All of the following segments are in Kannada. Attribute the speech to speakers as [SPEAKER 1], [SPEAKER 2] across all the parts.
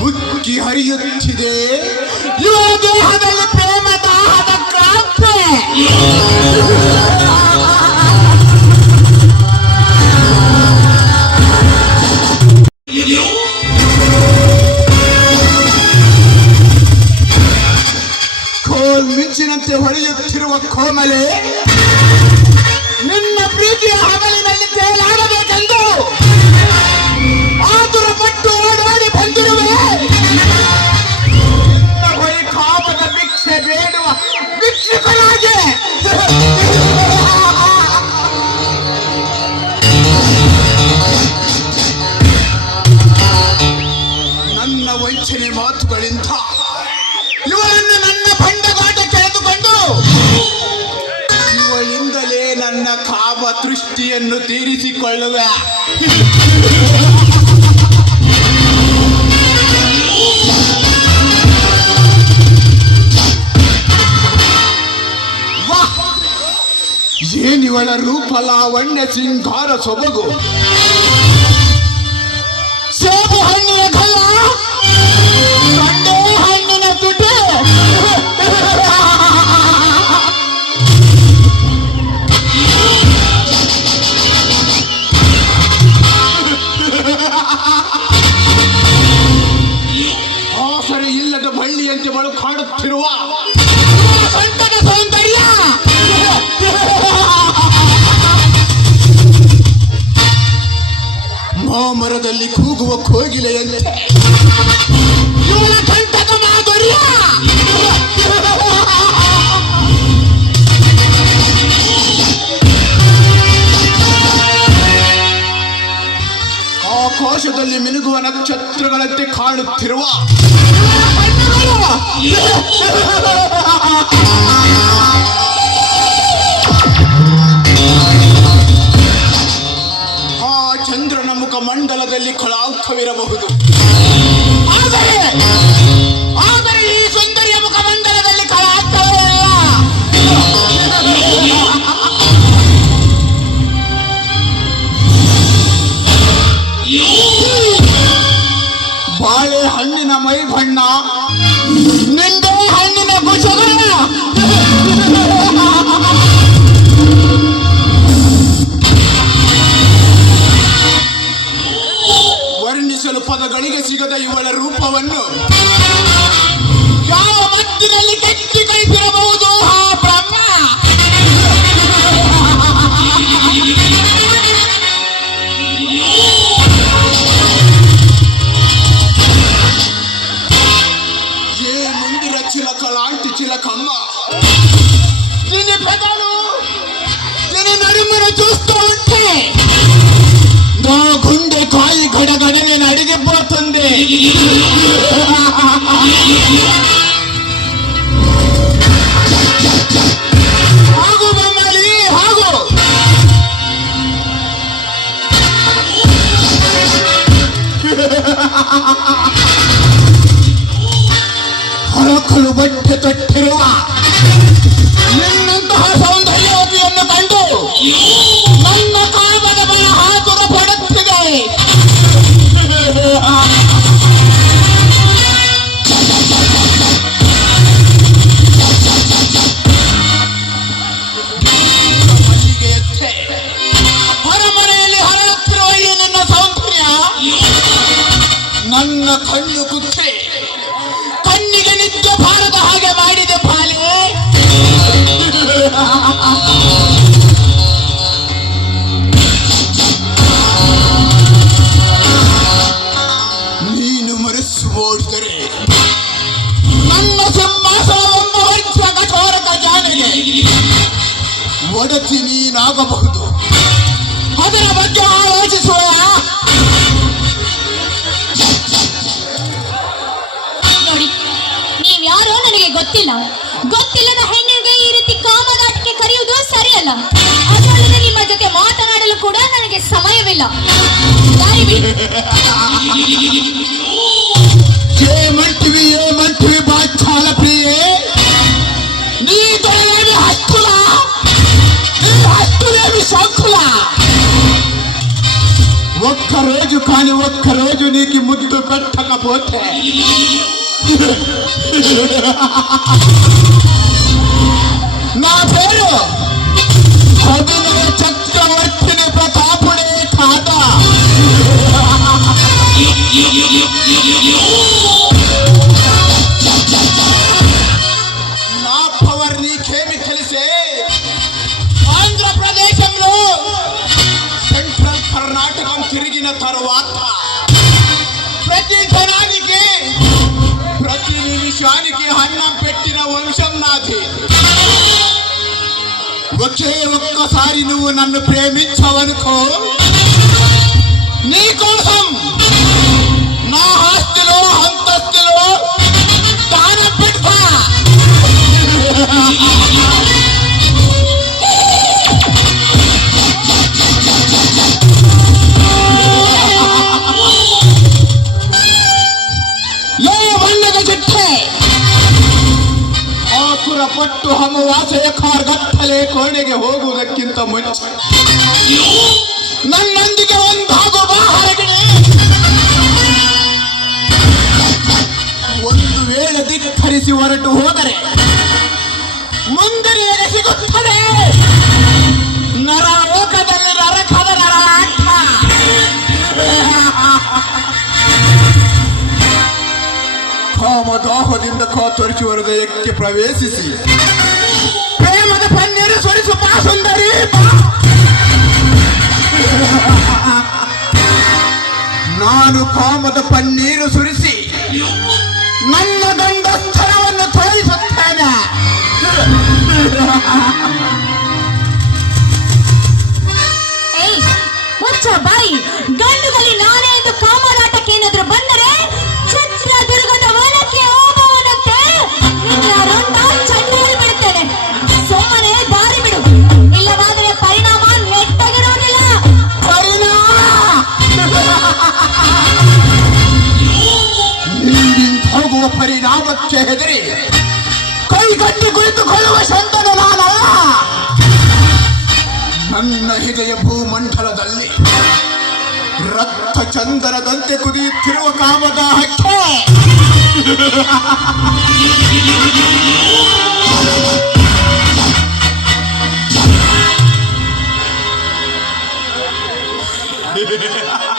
[SPEAKER 1] ಮುಕ್ಕಿ ಹರಿಯುತ್ತಿದೆ. ಯುವ ದೇಹದಲ್ಲಿ ಪ್ರೇಮ ದಾಹದ ಕ್ರಾಂತಿ. ಕೋಮಲೆ ನಿನ್ನ ಪ್ರೀತಿಯ ಹಗಲಿನಲ್ಲಿ ತೇಲಾಡಬೇಕೆಂದು ಆತುರ ಪಟ್ಟು ಓಡಾಡಿ ಬಂದಿರುವೆ. ಹೊಯ್ ಕಾಮದ ಭಿಕ್ಷೆ ಬೇಡುವ ಭಿಕ್ಷುಕನಾಗೆ पळलो ये निवड रूप लावण्य चिंगार सोबगो सेब हण्य घला ಬಳು ಮರದಲ್ಲಿ ಕೂಗುವ ಕೋಗಿಲೆಯಂತೆ. ಆಕಾಶದಲ್ಲಿ ಮಿನುಗುವ ನಕ್ಷತ್ರಗಳಂತೆ ಕಾಣುತ್ತಿರುವ ಆ ಚಂದ್ರನ ಮುಖ ಮಂಡಲದಲ್ಲಿ ಕಳಾಂಕವಿರಬಹುದು ಆದರೆ ಆದರೆ కడిగిపోతుంది. ಆಗಬಹುದು ಅದರ ಬಗ್ಗೆ ಆಲೋಚಿಸುವ
[SPEAKER 2] ನೋಡಿ ನೀವ್ಯಾರೋ ನನಗೆ ಗೊತ್ತಿಲ್ಲ. ಗೊತ್ತಿಲ್ಲದ ಹೆಣ್ಣಿಗೆ ಈ ರೀತಿ ಕಾಮಗಾಟಕ್ಕೆ ಕರೆಯುವುದು ಸರಿಯಲ್ಲ. ಅದರಲ್ಲದೆ ನಿಮ್ಮ ಜೊತೆ ಮಾತನಾಡಲು ಕೂಡ ನನಗೆ ಸಮಯವಿಲ್ಲ.
[SPEAKER 1] ಏ ಮಂಟಿವಿ ಏ ఒక్క రోజు కాని ఒక్క రోజు నీకు ముద్దు పెట్టకపోతే నా పేరు అభినవ చక్రవర్తిని ప్రతాపుడే కాదా తర్వాత ప్రతి ధనానికి ప్రతి నిమిషానికి అన్నం పెట్టిన వంశం నాది ఒకే ఒక్కసారి నువ్వు నన్ను ప్రేమించవనుకో ಕಾರ್ಗತ್ತಲೆ ಕೋಣೆಗೆ ಹೋಗುವುದಕ್ಕಿಂತ ಮುಂಚೆ ನನ್ನೊಂದಿಗೆ ಒಂದಾಗೋ ಬಾ ಹೊರಗಡೆ ಒಂದು ವೇಳೆ ಧಿಕ್ಕರಿಸಿ ಹೊರಟು ಹೋದರೆ ಮುಂದೆ ಸಿಗುತ್ತದೆ. ನರಲೋಕದಲ್ಲಿ ನರಕದ ನರಾಟ ಕಾಮದಾಹದಿಂದ ಕಾತೊರಿಸಿ ಹೃದಯಕ್ಕೆ ಪ್ರವೇಶಿಸಿ. ಸುರಿಸು ಬಾ ಸುಂದರಿ. ನಾನು ಕಾಮದ ಪನ್ನೀರು ಸುರಿಸಿ ನನ್ನ ಗಂಡಸ್ಥರವನ್ನು ತೋರಿಸುತ್ತೇನೆ ಹೋಗುವ ಪರಿಣಾಮಕ್ಕೆ ಹೆದರಿ. ಕೈಗಟ್ಟಿ ಕುಳಿತುಕೊಳ್ಳುವ ಸಂತನ ನಾನಲ್ಲ. ನನ್ನ ಹೃದಯ ಭೂಮಂಡಲದಲ್ಲಿ ರಕ್ತ ಚಂದನದಂತೆ ಕುದಿಯುತ್ತಿರುವ ಕಾಮದಾಹಕ್ಕೆ.
[SPEAKER 2] ಕಂಡ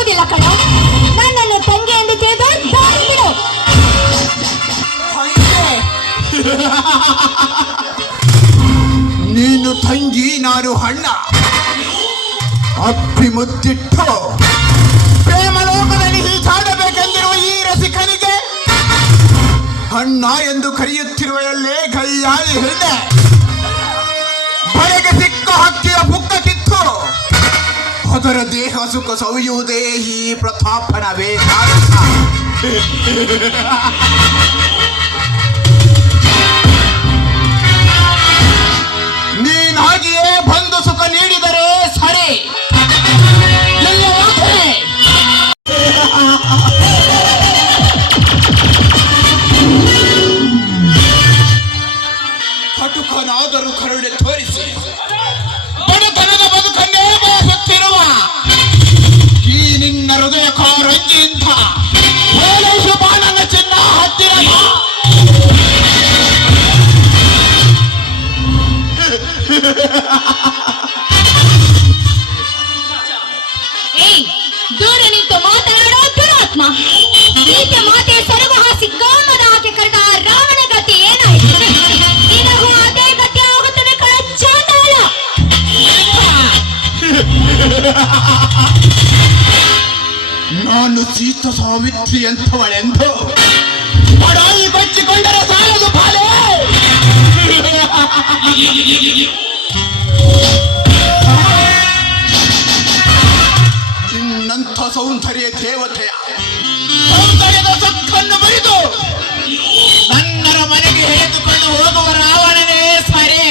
[SPEAKER 2] ತಪ್ಪದೆ ಬಿಡುವುದಿಲ್ಲ ಕಣ. ನನ್ನನ್ನು ತಂಗಿ ಎಂದು ತಿಳಿದು ಬಿಡು
[SPEAKER 1] ನೀನು ತಂಗಿ ನಾನು ಹಣ್ಣ ಅಪ್ಪಿ ಮುತ್ತಿಟ್ಟು ಪ್ರೇಮ ಲೋಕದಲ್ಲಿ ಈ ರಸಿಕನಿಗೆ ಹಣ್ಣ ಎಂದು ಕರೆಯುತ್ತಿರುವೆಯಲ್ಲೇ ಕೈಯಾಳಿ ಹಿಡಿದೆ ಅದರ ದೇಹ ಸುಖ ಸವಿಯುವುದೇ ಈ ಪ್ರತಾಪನ ವೇದಾಂತ ನೀನಾಗಿಯೇ ಬಂದು ಸುಖ ನೀಡಿದರೆ ಸರಿ. ಕಟುಕನಾದರೂ ಕರುಣೆ ತೋರಿಸಿ. ನಿನ್ನ ಹೃದಯ ಕಾರಂಜಿಯಿಂದ ಓಲೈಸು ಬಾ ನನ್ನ ಚಿನ್ನ ಹತ್ತಿರ.
[SPEAKER 2] ದೂರ ನಿಂತು ಮಾತನಾಡೋ ದುರಾತ್ಮ. ಪ್ರೀತಿಯ ಮಾತೆ ಸರಗು ಹಾಸಿ ಗಾಮದ ಹಾಕಿ ಕರೆದ ರಾವಣ ಗತಿ ಏನಾಯ್ತು? ನಿನಗೂ ಅದೇ ಗತಿ ಆಗುತ್ತದೆ ಕಣ
[SPEAKER 1] ನಾನು ಸೀತ ಸಾವಿತ್ರಿ ಎಂಥವಳೆಂದು ಬಡಾಯಿ ಬಚ್ಚಿಕೊಂಡರೆ ಸಾಲದು ಪಾಲೆ! ನಿನ್ನಂಥ ಸೌಂದರ್ಯ ದೇವತೆಯ. ಸೌಂದರ್ಯದ ಸೊಕ್ಕನ್ನು ಬರಿದು ನನ್ನರ ಮನೆಗೆ ಎಳೆದುಕೊಂಡು ಹೋಗುವ ರಾವಣನೇ ಸರಿ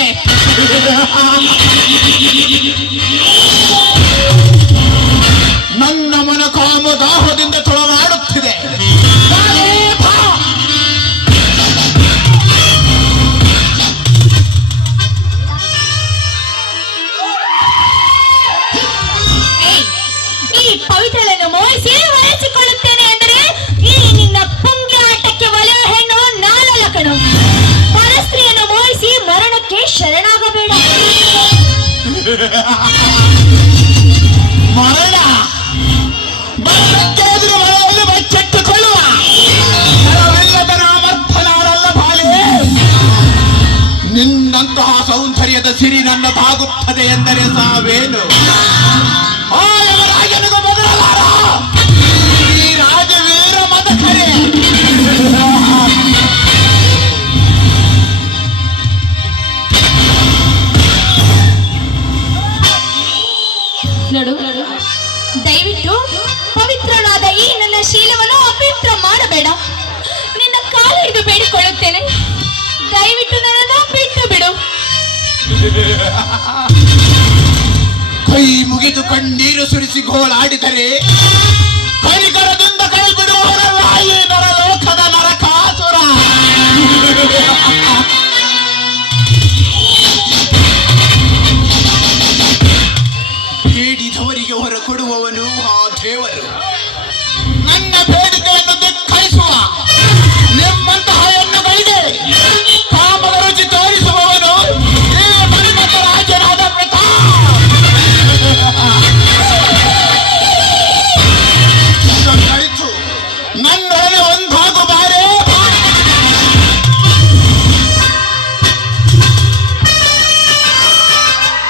[SPEAKER 1] ನಿನ್ನಂತಹ ಸೌಂದರ್ಯದ ಸಿರಿ ನನ್ನ ತಾಗುತ್ತದೆ ಎಂದರೆ ಸಾವೇನು?
[SPEAKER 2] ಕೈ ಮುಗಿದು ಕಣ್ಣೀರು ಸುರಿಸಿ ಗೋಳಾಡಿದರೆ ಕರಿಕರದಿಂದ
[SPEAKER 1] ಕೈ ಬಿಡುವವರಲ್ಲ ಈ ನರಲೋಕದ ನರಕಾಸುರ.